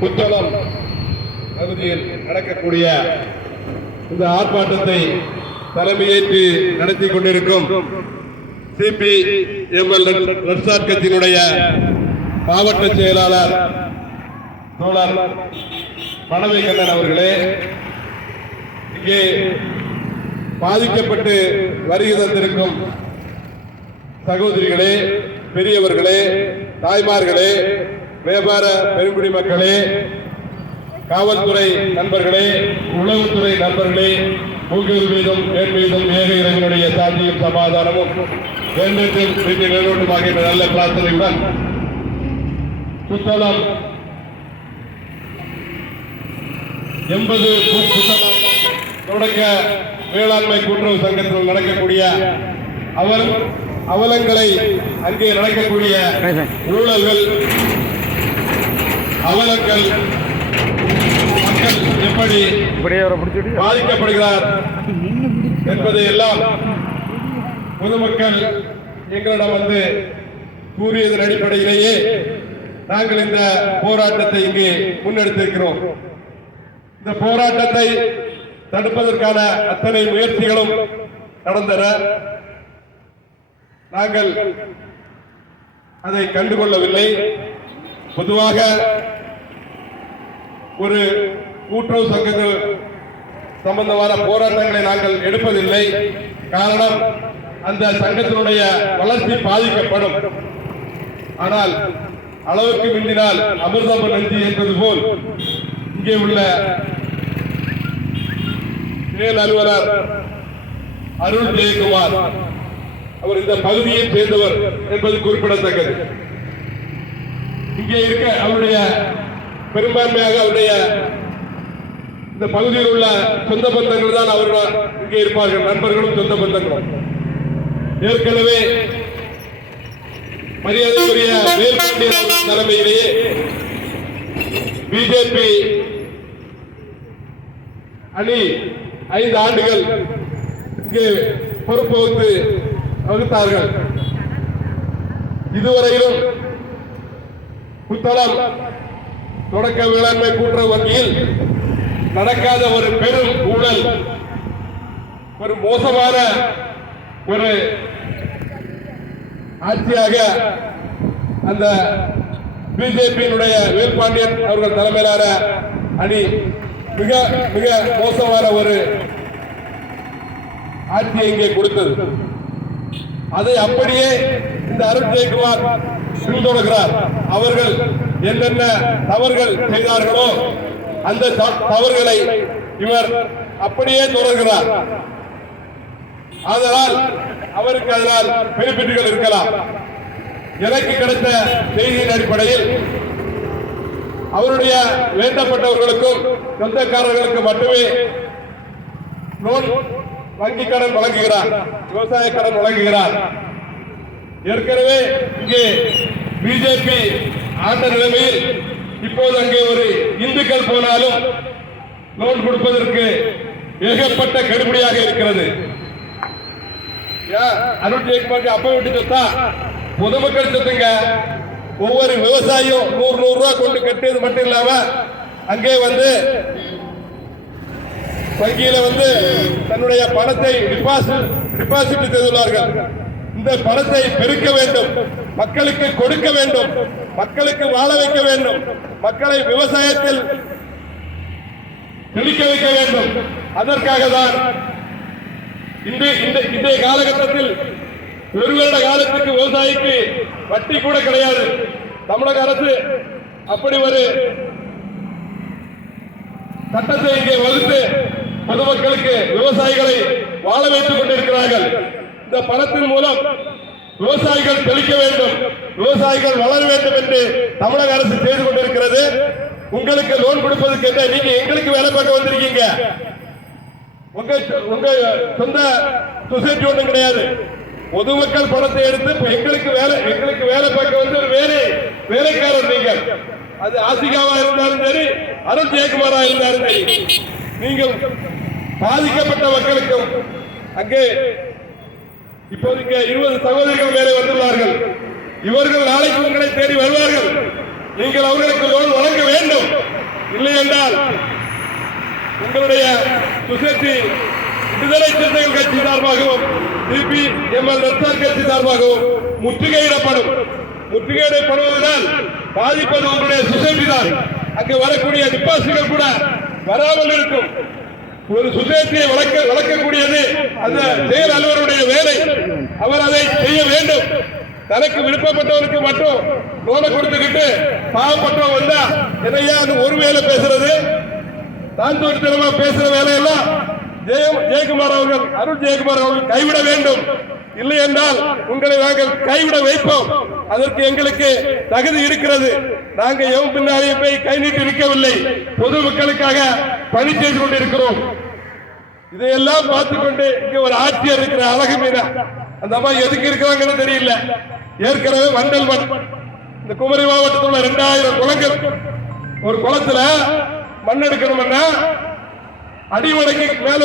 புத்தளம் பகுதியில் நடக்கக்கூடிய இந்த ஆர்ப்பாட்டத்தை தலைமையேற்று நடத்தி கொண்டிருக்கும் CPML ரெட்சார்ட் கட்சியினுடைய மாவட்ட செயலாளர் தோழர் பணவை கண்ணன் அவர்களே, இங்கே பாதிக்கப்பட்டு வருகை தந்திருக்கும் சகோதரிகளே, பெரியவர்களே, தாய்மார்களே, வியாபார பெருங்குடி மக்களே, காவல்துறை நண்பர்களே, உளவுத்துறை நண்பர்களே, உங்கள் மீதும் என் மீதும் ஏக இறைவனுடைய சாந்தியும் சமாதானமும் என்றென்றும் வீட்டில் நிலவட்டுமாக என்ற நல்ல பிரார்த்தனையுடன் புத்தளம் 80 புத்தளம் தொடக்க வேளாண்மை கூட்டுறவு சங்கத்தில் நடக்கக்கூடிய அவலங்களை, அங்கே நடக்கக்கூடிய ஊழல்கள், அவலங்கள், மக்கள் எப்படி பாதிக்கப்படுகிறார் என்பதை எல்லாம் பொதுமக்கள் எங்களிடம் வந்து கூறியதன் அடிப்படையிலேயே நாங்கள் இந்த போராட்டத்தை இங்கே முன்னெடுத்திருக்கிறோம். இந்த போராட்டத்தை தடுப்பதற்கான அத்தனை முயற்சிகளும் நடந்தன. நாங்கள் அதை கண்டுகொள்ளவில்லை. பொதுவாக ஒரு கூட்டுறவு சங்கங்கள் சம்பந்தமான போராட்டங்களை நாங்கள் எடுப்பதில்லை. காரணம், அந்த சங்கத்தினுடைய வளர்ச்சி பாதிக்கப்படும். ஆனால் அளவுக்கு மிஞ்சினால் அமிர்தம் நன்றி என்பது போல் இங்கே உள்ள மேல் அலுவலர் அருள் ஜெயக்குமார் அவர் இந்த பகுதியை சேர்ந்தவர் என்பது குறிப்பிடத்தக்கது. இங்கே இருக்க அவருடைய பெரும்பான்மையாக அவருடைய இந்த பகுதியில் உள்ள சொந்த பந்தங்கள் தான் அவர்கள் இங்கே இருப்பார்கள், நண்பர்களும் சொந்த பந்தங்களும். ஏற்கனவே மரியாதைக்குரிய வேல்பாண்டியன் தலைமையிலேயே பிஜேபி அணி 5 ஆண்டுகள் இங்கே பொறுப்பு வகுத்தார்கள். இதுவரையிலும் புத்தளம் தொடக்க வேளாண்மை கூட்டுறவு வங்கியில் நடக்காத ஒரு பெரும் ஊழல், ஒரு மோசமான ஒரு ஆட்சியாக அந்த பிஜேபியினுடைய வேல்பாண்டியன் அவர்கள் தலைமையிலான அணி மிக மிக மோசமான ஒரு ஆட்சியை இங்கே கொடுத்தது. அதை அப்படியே இந்த அருள் ஜெயக்குமார் பின்தொடர்கிறார். அவர்கள் என்னென்ன தவறுகள் செய்தார்களோ அந்த தவறுகளை இவர் அப்படியே தொடர்கிறார். அதனால் அவருக்கு அதனால் பெனிஃபிட்டுகள் இருக்கலாம். எனக்கு கிடைத்த செய்தியின் அடிப்படையில் அவருடைய வேண்டப்பட்டவர்களுக்கும் சொந்தக்காரர்களுக்கு மட்டுமே லோன், வங்கி கடன் வழங்குகிறார், விவசாய கடன் வழங்குகிறார். ஏற்கனவே இங்கே பிஜேபி ஆண்ட நிலைமையில் இப்போது அங்கே ஒரு இந்துக்கள் போனாலும் லோன் கொடுப்பதற்கு ஏகப்பட்ட கடுபடியாக இருக்கிறது. அருள் ஜெயக்குமார் அப்ப விட்டு சொத்தா பொதுமக்கள் சொத்துங்க. ஒவ்வொரு விவசாயியும் 100 ரூபாய் கொண்டு கட்டியது மட்டும் இல்லாம அங்கே வந்து வங்கியில வந்து தன்னுடைய பணத்தை டிபாசிட் செய்துள்ளார்கள். இந்த பணத்தை பெருக்க வேண்டும், மக்களுக்கு கொடுக்க வேண்டும், மக்களுக்கு வாழ வைக்க வேண்டும், மக்களை விவசாயத்தில் செழிக்க வைக்க வேண்டும். அதற்காக தான் இன்றைய காலகட்டத்தில் ஒரு வருட காலத்துக்கு விவசாயிக்கு வட்டி கூட கிடையாது. தமிழக அரசு அப்படி ஒரு சட்டத்தை இங்கே வகுத்து பொதுமக்களுக்கு, விவசாயிகளை வாழ வைத்துக் கொண்டிருக்கிறார்கள். இந்த பணத்தின் மூலம் விவசாயிகள் செழிக்க வேண்டும், விவசாயிகள் வளர வேண்டும் என்று தமிழக அரசு செய்து கொண்டிருக்கிறது. உங்களுக்கு லோன் கொடுப்பதற்கு என்ன, நீங்க எங்களுக்கு வேலை பார்க்க வந்திருக்கீங்க. உங்க சொந்த சொசைட்டி ஒன்றும் கிடையாது. பொதுமக்கள் பணத்தை எடுத்து எங்களுக்கு வேலை பார்க்க வந்து ஒரு வேலைக்காரர் நீங்கள். அது ஆசிகாவா இருந்தாலும் சரி, அருள் ஜெயக்குமாரா இருந்தாலும் சரி, நீங்கள் பாதிக்கப்பட்ட மக்களுக்கும் அங்கே இப்போது இங்கே 20 சகோதரிகள் மேலே வந்துள்ளார்கள். இவர்கள் நாளைக்கு உங்களை தேடி வருவார்கள். நீங்கள் அவர்களுக்கு லோன் வழங்க வேண்டும். இல்லை என்றால் உங்களுடைய சுசேத்தி விடுதலை சிறுத்தைகள் கட்சி சார்பாகவும் சிபிஎம்எல் ரெட்சார் கட்சி சார்பாகவும் முற்றுகையிடப்படும். முற்றுகையிடப்படுவதனால் பாதிப்பது உங்களுடைய சொசைட்டி தான். அங்கு வரக்கூடிய டிபாசிட்கள் கூட வராமல் இருக்கும். ஒரு சொசைட்டியை வளர்க்கக்கூடியது அந்த செயல் அலுவலருடைய வேலை. அவர் அதை செய்ய வேண்டும். தனக்கு விருப்பப்பட்டவருக்கு மட்டும் லோனை கொடுத்துக்கிட்டு பாவப்பட்டவன் வந்தா என்னையா அது ஒரு வேலை பேசுறது, தான் தோட்டத்தனமா பேசுற வேலையெல்லாம் ஜெயக்குமார் அவர்கள், அருள் ஜெயக்குமார் அவர்கள் கைவிட வேண்டும். இல்லை என்றால் உங்களை நாங்கள் கைவிட வைப்போம். அதற்கு எங்களுக்கு தகுதி இருக்கிறது. நாங்கள் எவன் பின்னாலே போய் கை நீட்டி இருக்கவில்லை. பொதுமக்களுக்காக பணி செய்து கொண்டிருக்கிறோம். இதையெல்லாம் பார்த்துக்கொண்டு இங்க ஒரு ஆட்சியர் இருக்கிற அழகு மீனா அந்த அம்மா எதுக்கு இருக்கிறாங்கன்னு தெரியல. ஏற்கனவே வண்டல் மண் இந்த குமரி மாவட்டத்தில் உள்ள 2000 குளங்கள், ஒரு குளத்துல மண் எடுக்கணும்னா அடிமடைக்கு மேல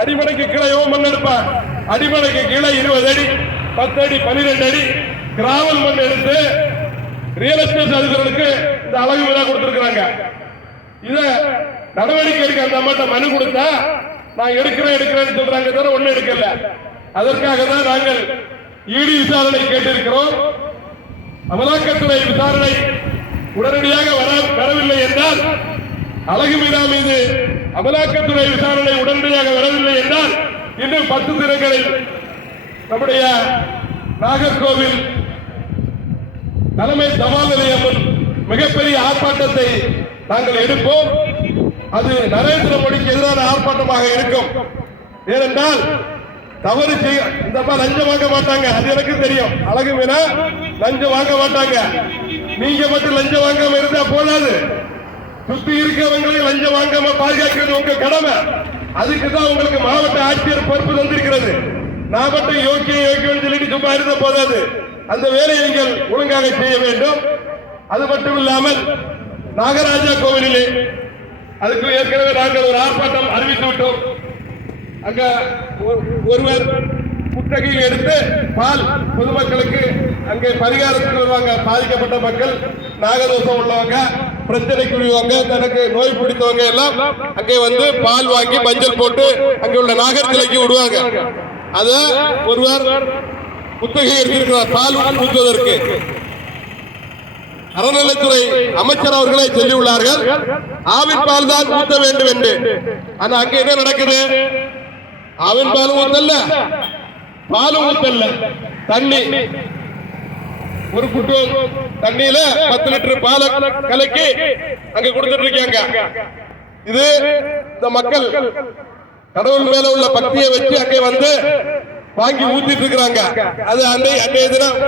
அடிமடைக்கு கீழே மண் எடுப்பான். அடிமடைக்கு கீழே 20 அடி, 10 அடி, 12 அடி கிராவல் மண் எடுத்து ரியல் எஸ்டேட் அதிகாரிகளுக்கு இந்த அழகு விழா கொடுத்திருக்கிறாங்க. இத நடவடிக்கை எடுக்க அந்த அம்மாட்ட மனு கொடுத்தா நான் எடுக்கிறேன்னு சொல்றாங்க, தவிர ஒண்ணு எடுக்கல. அதற்காக தான் நாங்கள் இடி விசாரணை கேட்டிருக்கிறோம். அமலாக்கத்துறை விசாரணை உடனடியாக வரவில்லை என்றால், அழகு மீனா மீது அமலாக்கத்துறை விசாரணை உடனடியாக வரவில்லை என்றால் இன்னும் 10 தினங்களில் நம்முடைய நாகர்கோவில் தலைமை தபால் நிலையம் மிகப்பெரிய ஆர்ப்பாட்டத்தை நாங்கள் எடுப்போம். அது நரேந்திர மோடிக்கு எதிரான ஆர்ப்பாட்டமாக இருக்கும். ஏனென்றால் தவறு செய்ய இந்த லஞ்சம் வாங்க மாட்டாங்க, அது எனக்கு தெரியும். அழகு மீனா லஞ்சம் வாங்க மாட்டாங்க. நீங்க மட்டும் லஞ்சம் வாங்காம இருந்தா போதாது, சுத்தி இருக்கிறவங்களை லஞ்சம் வாங்காம பாதுகாக்கிறது உங்க கடமை. அதுக்கு தான் உங்களுக்கு மாவட்ட ஆட்சியர் பொறுப்பு தந்திருக்கிறது. நான் மட்டும் யோக்கியம் சொல்லிட்டு சும்மா இருந்த போதாது. அந்த வேலையை நீங்கள் ஒழுங்காக செய்ய வேண்டும். அது மட்டும் இல்லாமல் நாகராஜா கோவிலிலே அதுக்கு ஏற்கனவே நாங்கள் ஒரு ஆர்ப்பாட்டம் அறிவித்து விட்டோம். அங்க ஒருவர் குத்தகையில் எடுத்து பால் பொதுமக்களுக்கு அங்கே பரிகாரத்துக்கு வருவாங்க. பாதிக்கப்பட்ட மக்கள், நாகதோஷம் உள்ளவங்க, பிரச்சனைக்குரியவங்க, தனக்கு நோய் பிடித்தவங்க எல்லாம் அங்கே வந்து பால் வாங்கி மஞ்சள் போட்டு அங்கே உள்ள நாகர் சிலைக்கு விடுவாங்க. அத ஒருவர் குத்தகை எடுத்திருக்கிறார் பால் ஊற்றுவதற்கு. அறநிலைத்துறை அமைச்சர் அவர்களே சொல்லி உள்ளார்கள் ஆவின் பால் தான் ஊற்ற வேண்டும் என்று. ஆனா அங்க என்ன நடக்குது? ஆவின் பாலும் ஊத்தல்ல, பாலும் ஊத்தல்ல, தண்ணி ஒரு குட்டு தண்ணியில 10 லிட்டர் பால் கலக்கி அங்க கொடுத்துட்டு இருக்காங்க. இது இந்த மக்கள் கடவுள் மேல உள்ள பக்தியை வச்சு அங்கே வந்து வாங்கி ஊத்திட்டு இருக்கிறாங்க. அது அன்றைய தினம்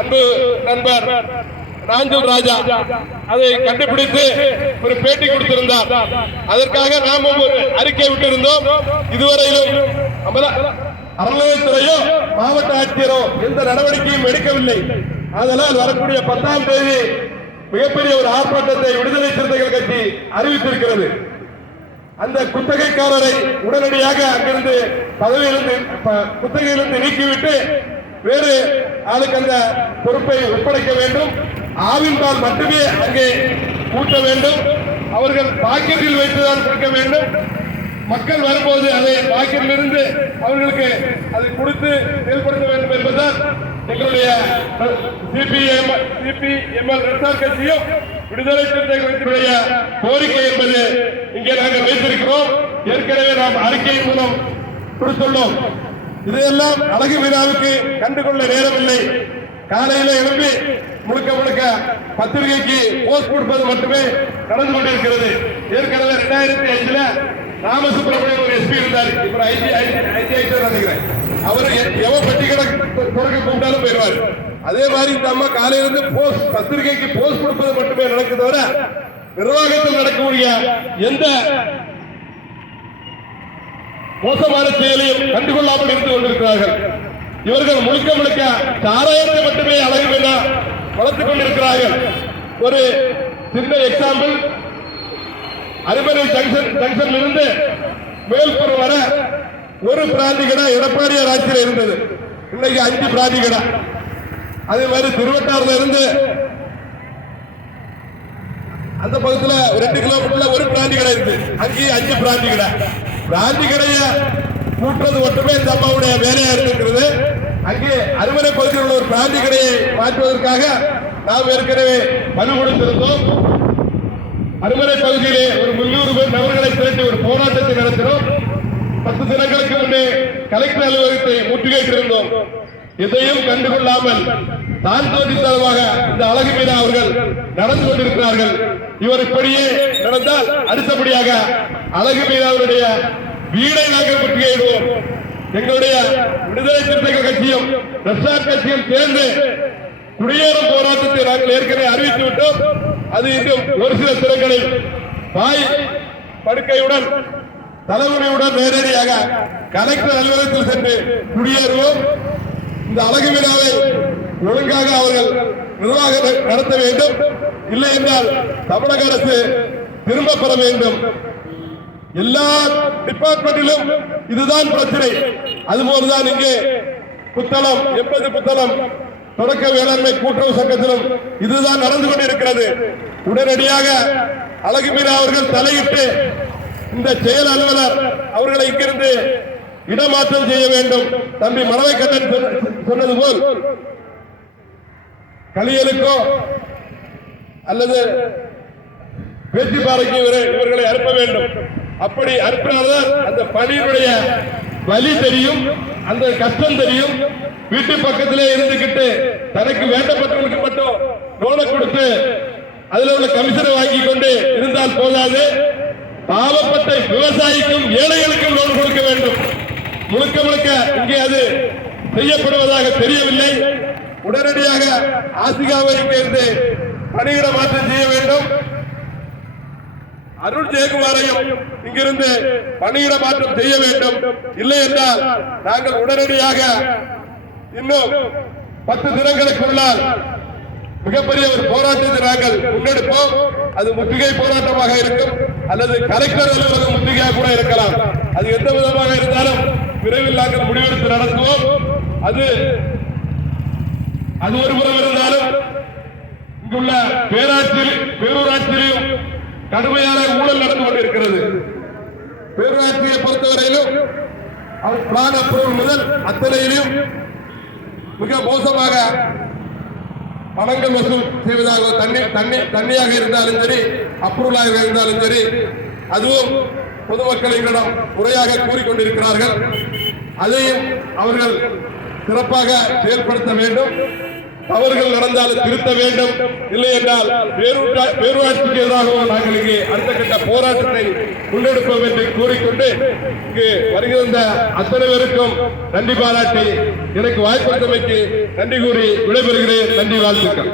அன்பு நண்பர் ராஞ்சூர் ராஜா அதை கண்டுபிடித்து ஒரு பேட்டி கொடுத்திருந்தார். அதற்காக நாமும் ஒரு அறிக்கை விட்டிருந்தோம். இதுவரையிலும் அறநிலையத்துறையோ மாவட்ட ஆட்சியரோ எந்த நடவடிக்கையும் எடுக்கவில்லை. அதனால் வரக்கூடிய 10ஆம் தேதி மிகப்பெரிய ஒரு ஆர்ப்பாட்டத்தை விடுதலை சிறுத்தைகள் கட்சி அறிவித்திருக்கிறது. அந்த குத்தகைக்காரரை உடனடியாக அங்கிருந்து பதவியிலிருந்து குத்தகையிலிருந்து நீக்கிவிட்டு வேறு ஆளுக்கு அந்த பொறுப்பை ஒப்படைக்க வேண்டும். ஆவின் பால் மட்டுமே அங்கே கூட்ட வேண்டும். அவர்கள் பாக்கெட்டில் வைத்துதான் கொடுக்க வேண்டும். மக்கள் வரும்போது அதை பாக்கெட்டில் இருந்து அவர்களுக்கு அதை கொடுத்து செயல்படுத்த வேண்டும் என்பதுதான் எங்களுடைய சிபிஎம்எல் ரெட்சார் கட்சியும் விடுதலை சிறுத்தைகள் கட்சியுடைய கோரிக்கை என்பது இங்கே நாங்கள் வைத்திருக்கிறோம். ஏற்கனவே நாம் அறிக்கையின் மூலம் கொடுத்துள்ளோம். இதையெல்லாம் அழகு மீனாவுக்கு கண்டுகொள்ள நேரமில்லை. காலையில எழுப்பி முழுக்க பத்திரிகைக்கு போஸ்ட் கொடுப்பது மட்டுமே நடந்து கொண்டிருக்கிறது. ஏற்கனவே 2005 ராமசுப்ரமணியன் ஒரு எஸ்பி இருந்தார். இப்ப ஐஜி நினைக்கிறேன். அவர் எவன் பட்டி தொடக்க கூப்பிட்டாலும் போயிடுவார். அதே மாதிரி இந்த அம்மா காலையிலிருந்து போஸ்ட் பத்திரிகைக்கு போஸ்ட் கொடுப்பது மட்டுமே நடக்குது தவிர நிர்வாகத்தில் நடக்கக்கூடிய எந்த மோசமான செயலையும் கண்டுகொள்ளாமல் இருந்து கொண்டிருக்கிறார்கள். இவர்கள் முழுக்க சாராயத்தை மட்டுமே அழகு மீனா வளர்த்துக் கொண்டிருக்கிறார்கள். ஒரு சின்ன எக்ஸாம்பிள், அரிமனை ஜங்ஷன்ல இருந்து மேல்புறம் வர ஒரு பிராந்தி கடை எடப்பாடியார் ஆட்சியில் இருந்தது. இன்னைக்கு 5 பிராந்தி கடை. அதே மாதிரி திருவட்டாறுல இருந்து அந்த பக்கத்துல 2 கிலோமீட்டர்ல ஒரு பிராந்தி கடை இருக்கு, அங்கேயும் 5 பிராந்தி கடை. பிராந்தி கடைய கூட்டுறது மட்டுமே இந்த அம்மாவுடைய வேலையா இருக்கிறது. அங்கே அருமனை பகுதியில் உள்ள ஒரு பிராந்தி கடையை மாற்றுவதற்காக நாம் ஏற்கனவே மனு கொடுத்திருந்தோம். அருமனை பகுதியிலே ஒரு 300 நபர்களை திரட்டி ஒரு போராட்டத்தை நடத்தினோம். 10 தினங்களுக்கு முன்னே கலெக்டர் அலுவலகத்தை முற்றுகையிட்டிருந்தோம். எதையும் கண்டுகொள்ளாமல் தான் தோன்றித்தனமாக இந்த அழகு மீனா அவர்கள் நடந்து கொண்டிருக்கிறார்கள். இவர் இப்படியே நடந்தால் அடுத்தபடியாக அழகு மீனாவுடைய வீடை நாங்கள் முற்றுகையிடுவோம். எங்களுடைய விடுதலை சிறுத்தைகள் கட்சியும் ரெசார்ட் கட்சியும் சேர்ந்து குடியேறும் போராட்டத்தை நாங்கள் ஏற்கனவே அறிவித்து விட்டோம். அது இன்னும் ஒரு சில தினங்களில் வாய் படுக்கையுடன் தலைமுறையுடன் நேரடியாக கலெக்டர் அலுவலகத்தில் சென்று குடியேறுவோம். இந்த அழகு விழாவை ஒழுங்காக அவர்கள் நிர்வாகம் நடத்த வேண்டும். இல்லை என்றால் தமிழக அரசு திரும்ப பெற வேண்டும். எல்லா டிபார்ட்மெண்டிலும் இதுதான் பிரச்சனை. அதுபோல்தான் இங்கே புத்தளம் 80 புத்தளம் தொடக்க வேளாண்மை கூட்டுறவு சங்கத்திலும் இதுதான் நடந்து கொண்டிருக்கிறது. உடனடியாக அழகு மீனா அவர்கள் தலையிட்டு இந்த செயல் அலுவலர் அவர்களை இங்கிருந்து இடமாற்றம் செய்ய வேண்டும். தம்பி மணவை கண்ணன் சொன்னது போல் களியலுக்கோ அல்லது பேச்சுப்பாறைக்கு இவர்களை அனுப்ப வேண்டும். அப்படி அனுப்பினால்தான் அந்த பணியினுடைய வலி தெரியும், அந்த கஷ்டம் தெரியும். வீட்டு பக்கத்திலே இருந்துகிட்டு தனக்கு வேண்டப்பட்டவர்களுக்கு மட்டும் லோனை கொடுத்து அதுல உள்ள கமிஷனை வாங்கி கொண்டு இருந்தால் போதாது. பாவப்பட்ட விவசாயிக்கும் ஏழைகளுக்கும் லோன் கொடுக்க வேண்டும். முழுக்க முழுக்க இங்கே அது செய்யப்படுவதாக தெரியவில்லை. உடனடியாக ஆசிகாவை இங்கே இருந்து பணியிட மாற்றம் செய்ய வேண்டும். அருள் ஜெயக்குமாரையும் இங்கிருந்து பணியிட மாற்றம் செய்ய வேண்டும். இல்லை என்றால் நாங்கள் உடனடியாக இன்னும் 10 தினங்களுக்குள்ளால் மிகப்பெரிய ஒரு போராட்டத்தை நாங்கள் முன்னெடுப்போம். அது முற்றுகை போராட்டமாக இருக்கும் அல்லது கலெக்டர் அலுவலகம் முற்றுகையாக கூட இருக்கலாம். அது எந்த விதமாக இருந்தாலும் விரைவில் நாங்கள் முடிவெடுத்து நடத்துவோம். அது ஒரு புறம் இருந்தாலும் இங்குள்ள பேரூராட்சியிலும் கடுமையான ஊழல் நடந்து கொண்டிருக்கிறது. பேரூராட்சியை பொறுத்தவரையிலும் பிளான் அப்ரூவல் முதல் அத்தனையிலும் மிக மோசமாக பணங்கள் வசூல் செய்வதாக தண்ணியாக இருந்தாலும் சரி, அப்ரூவலாக இருந்தாலும் சரி, அதுவும் பொதுமக்களிடம் முறையாக கூறிக்கொண்டிருக்கிறார்கள். அதையும் அவர்கள் சிறப்பாக செயல்படுத்த வேண்டும். தவறுகள் நடந்தாலும் திருத்த வேண்டும். இல்லை என்றால் பேரூராட்சிக்கு எதிராகவும் நாங்கள் இங்கே அடுத்த கட்ட போராட்டத்தை முன்னெடுப்போம் என்று கூறிக்கொண்டு இங்கு வருகின்ற அத்தனை பேருக்கும் நன்றி பாராட்டி எனக்கு வாய்ப்பளித்தமைக்கு நன்றி கூறி விடைபெறுகிறேன். நன்றி, வாழ்த்துக்கள்.